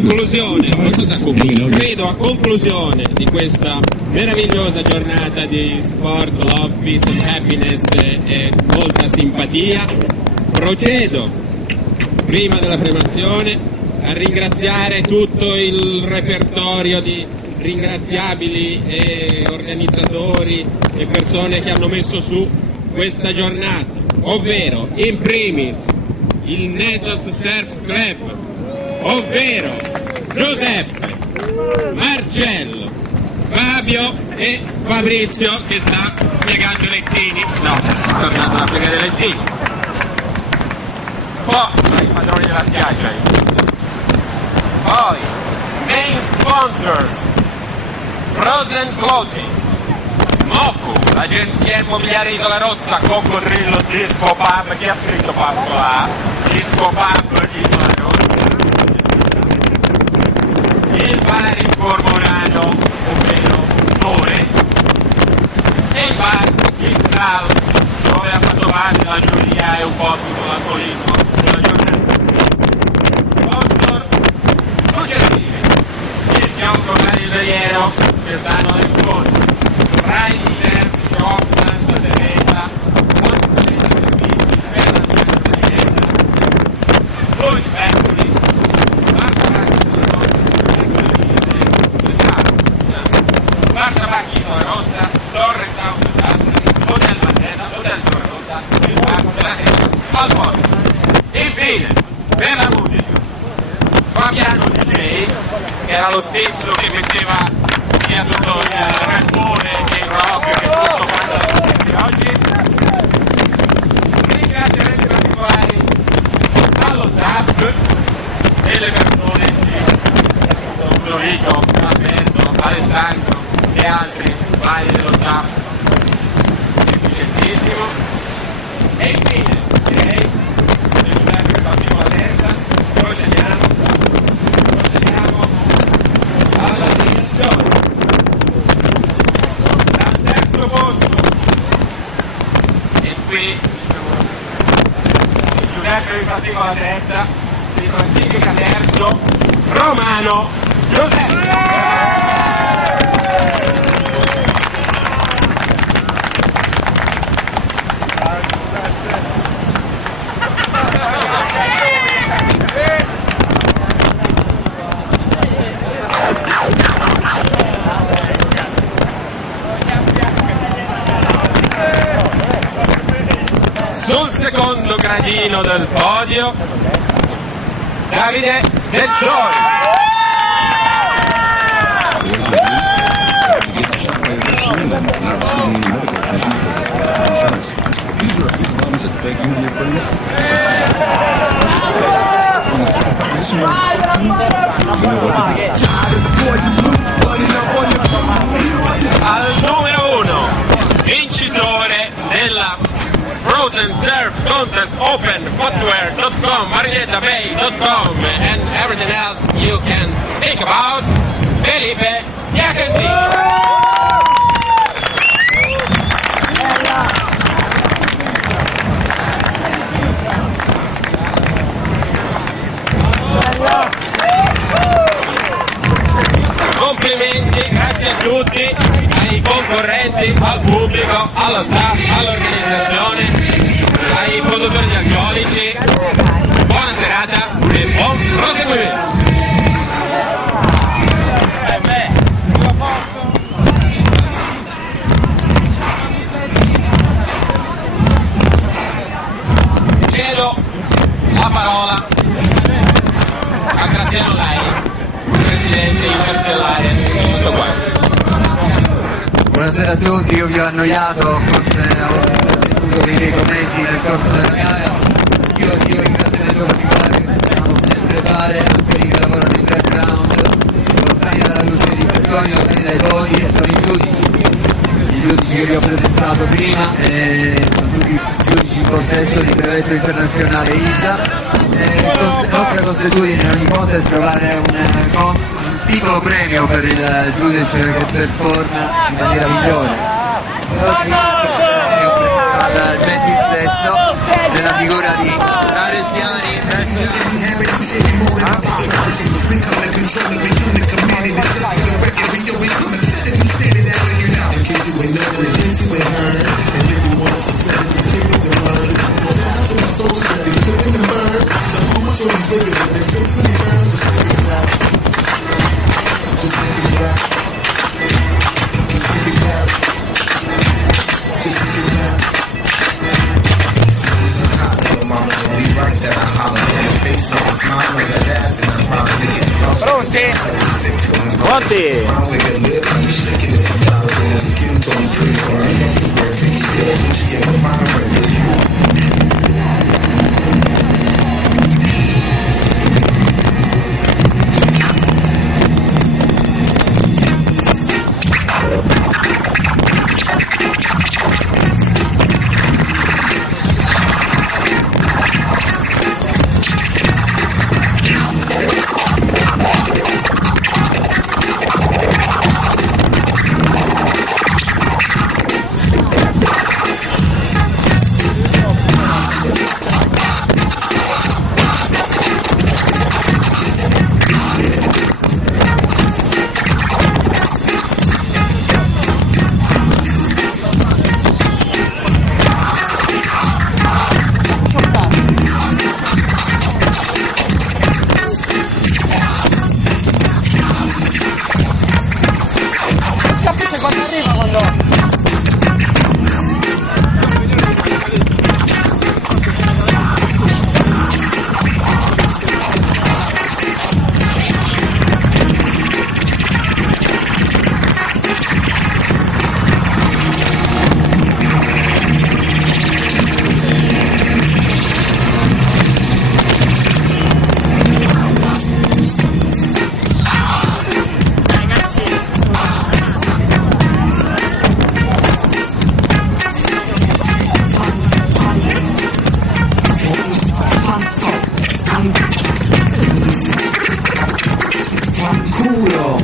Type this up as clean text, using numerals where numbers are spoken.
conclusione, non so se a conclusione, credo a conclusione di questa meravigliosa giornata di sport, love, peace and happiness e molta simpatia, procedo prima della premazione a ringraziare tutto il repertorio di ringraziabili e organizzatori e persone che hanno messo su questa giornata, ovvero in primis il Nesos Surf Club, ovvero Giuseppe, Marcello, Fabio e Fabrizio che sta piegando i lettini, no, sta tornando a piegare i lettini, poi i padroni della spiaggia, poi main sponsors, Frozen Clothing, Mofu, l'agenzia immobiliare Isola Rossa, Coccodrillo, Disco Pub, chi ha scritto pub là? Disco Pub, Isola Rossa, il bar in Cormorano, ovvero Tore, e il bar in Stral, dove ha fatto base la giuria e un po' tutto l'alcolismo della giornata. Sponsor successivi, il chiosco Riveriero che stanno nel fondo, Pride Surf Shop Santa Teresa, Montanelli Servizi per la Santa Teresa, Floyd Factory, Bar Tabacchi Isola Rossa, Torre Sauti Sassari, Hotel Bandera, Hotel Torre Rossa, il Bar Gelateria, al Monte. Infine, per la musica, Fabiano DJ, che era lo stesso che metteva sia tutto il rampone che il rock che tutto quanto la musica di oggi. Ringraziamenti particolari allo staff e le persone Ludovico, Alberto, Alessandro e altri vari dello staff efficientissimo. E infine direi che passiamo la testa, procediamo alla premiazione. Dal terzo posto, e qui Giuseppe vi passiamo la testa, si classifica terzo Romano Giuseppe. Sul secondo gradino del podio, Davide Del Dori. Al numero 1, vincitore della Frozen Surf Contest Open Footwear.com, MarinettaBay.com and everything else you can think about, Felipe Piacentini. Complimenti, grazie a tutti, ai concorrenti, al pubblico, allo staff, all'organizzazione, ai produttori di alcolici. Buona serata e buon proseguimento. Cedo la parola a Graziano Lai, presidente Interstellare, tutto qua. Buonasera a tutti, io vi ho annoiato, forse avete detto dei commenti nel corso della gara. Io ringraziamento particolare dobbiamo sempre fare a quelli che lavorano in background, portati dalla luce di Bertoni, portati dai voti, e sono i giudici che vi ho presentato prima, sono tutti giudici in possesso di brevetto internazionale ISA. Nostra consuetudine in ogni contest trovare un piccolo premio per il giudice che performa in maniera migliore. Oggi è un premio alla gentilezza adesso nella figura di Arestiani. Pronti? Pronti? Culo!